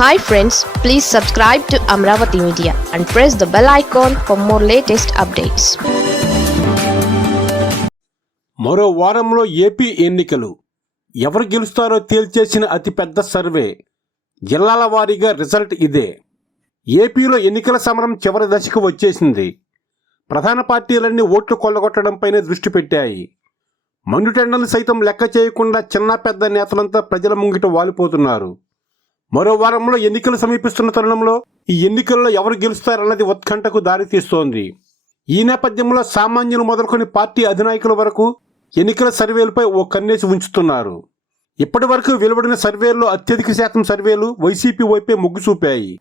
Hi friends please subscribe to Amaravati media and press the bell icon for more latest updates మరో వారంలో AP ఎన్నికలు. ఎవరు గెలుస్తారో తేల్చేసిన అతిపెద్ద సర్వే. జిల్లాల వారీగా రిజల్ట్ ఇదే. ఏపీలో ఎన్నికల సమరం చివరి దశకు వచ్చేసింది. ప్రధాన పార్టీలన్నీ ఓట్లు కొల్లగొట్టడంపైనే దృష్టి పెట్టాయి. మండుటెండలు సైతం లెక్క చేయకుండా చిన్న పెద్ద నేతలంతా ప్రజల ముంగిట వాలిపోతున్నారు. మరో వారంలో ఎన్నికలు సమీపిస్తున్న తరుణంలో ఈ ఎన్నికల్లో ఎవరు గెలుస్తారన్నది ఉత్కంఠకు దారితీస్తోంది ఈ నేపథ్యంలో సామాన్యులు మొదలుకొని పార్టీ అధినాయకుల వరకు ఎన్నికల సర్వేలపై ఓ కన్నేసి ఉంచుతున్నారు. ఇప్పటి వరకు వెలువడిన సర్వేల్లో అత్యధిక శాతం సర్వేలు వైసీపీ వైపే మొగ్గు చూపాయి.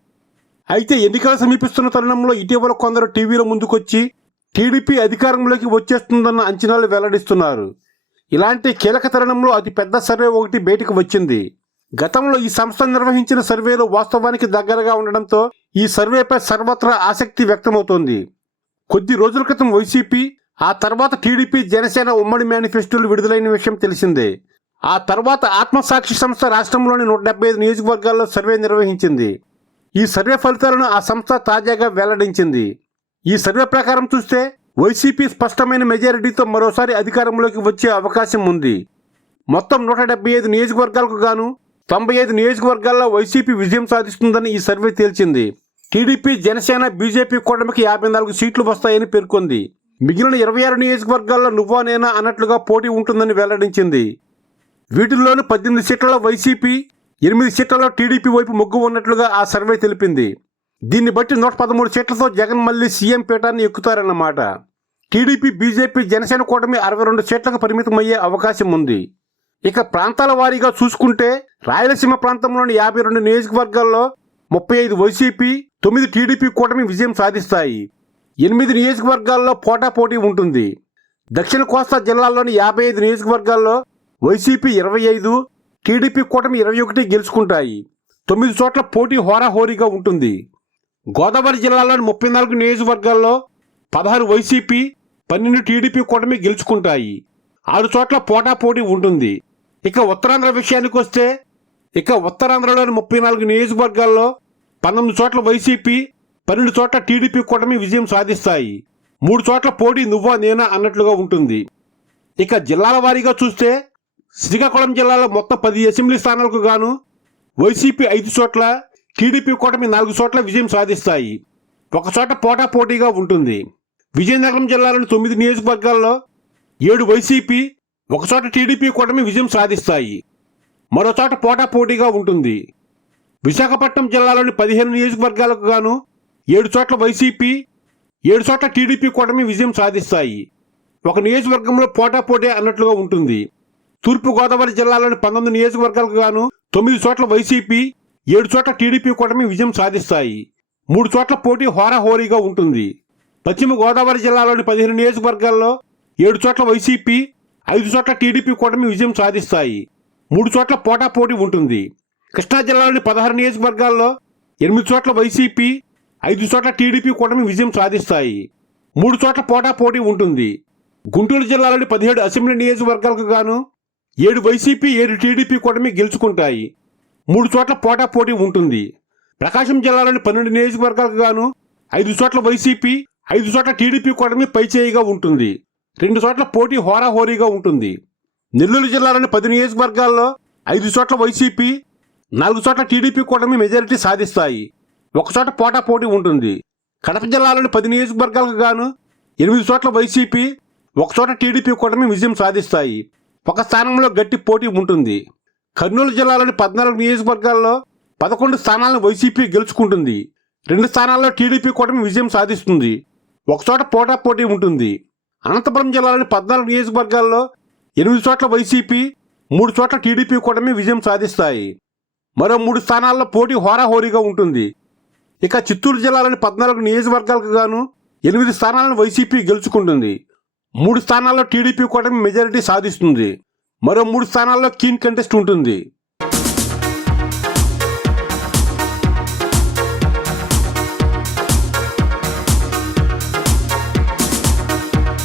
అయితే ఎన్నికలు సమీపిస్తున్న తరుణంలో ఇటీవల కొందరు టీవీల ముందుకొచ్చి టీడీపీ అధికారంలోకి వచ్చేస్తుందన్న అంచనాలు వెల్లడిస్తున్నారు. ఇలాంటి కీలక తరుణంలో అతి పెద్ద సర్వే ఒకటి బయటకు వచ్చింది. గతంలో ఈ సంస్థ నిర్వహించిన సర్వేలు వాస్తవానికి దగ్గరగా ఉండడంతో ఈ సర్వేపై సర్వత్రా ఆసక్తి వ్యక్తమవుతోంది. కొద్ది రోజుల క్రితం వైసీపీ ఆ తర్వాత టీడీపీ జనసేన ఉమ్మడి మేనిఫెస్టోలు విడుదలైన విషయం తెలిసిందే. ఆ తర్వాత ఆత్మసాక్షి సంస్థ రాష్ట్రంలోని నూట డెబ్బై ఐదు నియోజకవర్గాల్లో సర్వే నిర్వహించింది. ఈ సర్వే ఫలితాలను ఆ సంస్థ తాజాగా వెల్లడించింది. ఈ సర్వే ప్రకారం చూస్తే వైసీపీ స్పష్టమైన మెజారిటీతో మరోసారి అధికారంలోకి వచ్చే అవకాశం ఉంది. మొత్తం నూట డెబ్బై ఐదు నియోజకవర్గాలకు గాను తొంభై ఐదు నియోజకవర్గాల్లో వైసీపీ విజయం సాధిస్తుందని ఈ సర్వే తేల్చింది. టీడీపీ జనసేన బీజేపీ కూటమికి యాభై నాలుగు సీట్లు వస్తాయని పేర్కొంది. మిగిలిన ఇరవై ఆరు నియోజకవర్గాల్లో నువ్వా నేనా అన్నట్లుగా పోటీ ఉంటుందని వెల్లడించింది. వీటిల్లోని పద్దెనిమిది సీట్లలో వైసీపీ ఎనిమిది సీట్లలో టీడీపీ వైపు మొగ్గు ఉన్నట్లుగా ఆ సర్వే తెలిపింది. దీన్ని బట్టి నూట పదమూడు సీట్లతో జగన్ మళ్ళీ సీఎం పీఠాన్ని ఎక్కుతారన్నమాట. టీడీపీ బీజేపీ జనసేన కూటమి అరవై రెండు సీట్లకు పరిమితమయ్యే అవకాశం ఉంది. ఇక ప్రాంతాల వారీగా చూసుకుంటే రాయలసీమ ప్రాంతంలోని యాభై రెండు నియోజకవర్గాల్లో ముప్పై ఐదు వైసీపీ తొమ్మిది టీడీపీ కూటమి విజయం సాధిస్తాయి. ఎనిమిది నియోజకవర్గాల్లో పోటాపోటీ ఉంటుంది. దక్షిణ కోస్తా జిల్లాల్లోని యాభై ఐదు నియోజకవర్గాల్లో వైసీపీ ఇరవై ఐదు టీడీపీ కూటమి ఇరవై ఒకటి గెలుచుకుంటాయి. తొమ్మిది చోట్ల పోటీ హోరాహోరీగా ఉంటుంది. గోదావరి జిల్లాలోని ముప్పై నాలుగు నియోజకవర్గాల్లో పదహారు వైసీపీ పన్నెండు టీడీపీ కూటమి గెలుచుకుంటాయి. ఆరు చోట్ల పోటాపోటీ ఉంటుంది. ఇక ఉత్తరాంధ్ర విషయానికి వస్తే ఇక ఉత్తరాంధ్రలోని ముప్పై నాలుగు నియోజకవర్గాల్లో పంతొమ్మిది చోట్ల వైసీపీ పన్నెండు చోట్ల టీడీపీ కూటమి విజయం సాధిస్తాయి. మూడు చోట్ల పోటీ నువ్వా నేనా అన్నట్లుగా ఉంటుంది. ఇక జిల్లాల వారీగా చూస్తే శ్రీకాకుళం జిల్లాలో మొత్తం పది అసెంబ్లీ స్థానాలకు గాను వైసీపీ ఐదు చోట్ల టీడీపీ కూటమి నాలుగు చోట్ల విజయం సాధిస్తాయి. ఒక చోట పోటా పోటీగా ఉంటుంది. విజయనగరం జిల్లాలోని తొమ్మిది నియోజకవర్గాల్లో ఏడు వైసీపీ ఒకచోట టీడీపీ కూటమి విజయం సాధిస్తాయి మరోచోట పోటాపోటీగా పోటా పోటీగా ఉంటుంది. విశాఖపట్నం జిల్లాలోని పదిహేను నియోజకవర్గాలకు గాను ఏడు చోట్ల వైసీపీ ఏడు చోట్ల టీడీపీ కూటమి విజయం సాధిస్తాయి. ఒక నియోజకవర్గంలో పోటా పోటీ అన్నట్లుగా ఉంటుంది. తూర్పుగోదావరి జిల్లాలోని పంతొమ్మిది నియోజకవర్గాలకు గాను తొమ్మిది చోట్ల వైసీపీ ఏడు చోట్ల టీడీపీ కూటమి విజయం సాధిస్తాయి. మూడు చోట్ల పోటీ హోరాహోరీగా ఉంటుంది. పశ్చిమ గోదావరి జిల్లాలోని పదిహేను నియోజకవర్గాల్లో ఏడు చోట్ల వైసీపీ ఐదు చోట్ల టీడీపీ కూటమి విజయం సాధిస్తాయి. మూడు చోట్ల పోటా పోటీ ఉంటుంది. కృష్ణా జిల్లాలోని పదహారు నియోజకవర్గాల్లో ఎనిమిది చోట్ల వైసీపీ ఐదు చోట్ల టీడీపీ కూటమి విజయం సాధిస్తాయి. మూడు చోట్ల పోటా పోటీ ఉంటుంది. గుంటూరు జిల్లాలోని పదిహేడు అసెంబ్లీ నియోజకవర్గాలకు గాను ఏడు వైసీపీ ఏడు టీడీపీ కూటమి గెలుచుకుంటాయి. మూడు చోట్ల పోటా పోటీ ఉంటుంది. ప్రకాశం జిల్లాలోని పన్నెండు నియోజకవర్గాలకు గాను ఐదు చోట్ల వైసీపీ ఐదు చోట్ల టీడీపీ కూటమి పైచేయిగా ఉంటుంది. రెండు చోట్ల పోటీ హోరాహోరీగా ఉంటుంది. నెల్లూరు జిల్లాలోని పది నియోజకవర్గాల్లో ఐదు చోట్ల వైసీపీ నాలుగు చోట్ల టీడీపీ కూటమి మెజారిటీ సాధిస్తాయి. ఒకచోట పోటా పోటీ ఉంటుంది. కడప జిల్లాలోని పది నియోజకవర్గాలకు గాను ఎనిమిది చోట్ల వైసీపీ ఒకచోట టీడీపీ కూటమి విజయం సాధిస్తాయి. ఒక స్థానంలో గట్టి పోటీ ఉంటుంది. కర్నూలు జిల్లాలోని పద్నాలుగు నియోజకవర్గాల్లో పదకొండు స్థానాలను వైసీపీ గెలుచుకుంటుంది. రెండు స్థానాల్లో టీడీపీ కూటమి విజయం సాధిస్తుంది. ఒకచోట పోటా పోటీ ఉంటుంది. అనంతపురం జిల్లాలోని పద్నాలుగు నియోజకవర్గాల్లో ఎనిమిది చోట్ల వైసీపీ మూడు చోట్ల టీడీపీ కూటమి విజయం సాధిస్తాయి. మరో మూడు స్థానాల్లో పోటీ హోరాహోరీగా ఉంటుంది. ఇక చిత్తూరు జిల్లాలోని పద్నాలుగు నియోజకవర్గాలకు గాను ఎనిమిది స్థానాలను వైసీపీ గెలుచుకుంటుంది. మూడు స్థానాల్లో టీడీపీ కూటమి మెజారిటీ సాధిస్తుంది. మరో మూడు స్థానాల్లో కీన్ కంటెస్ట్ ఉంటుంది.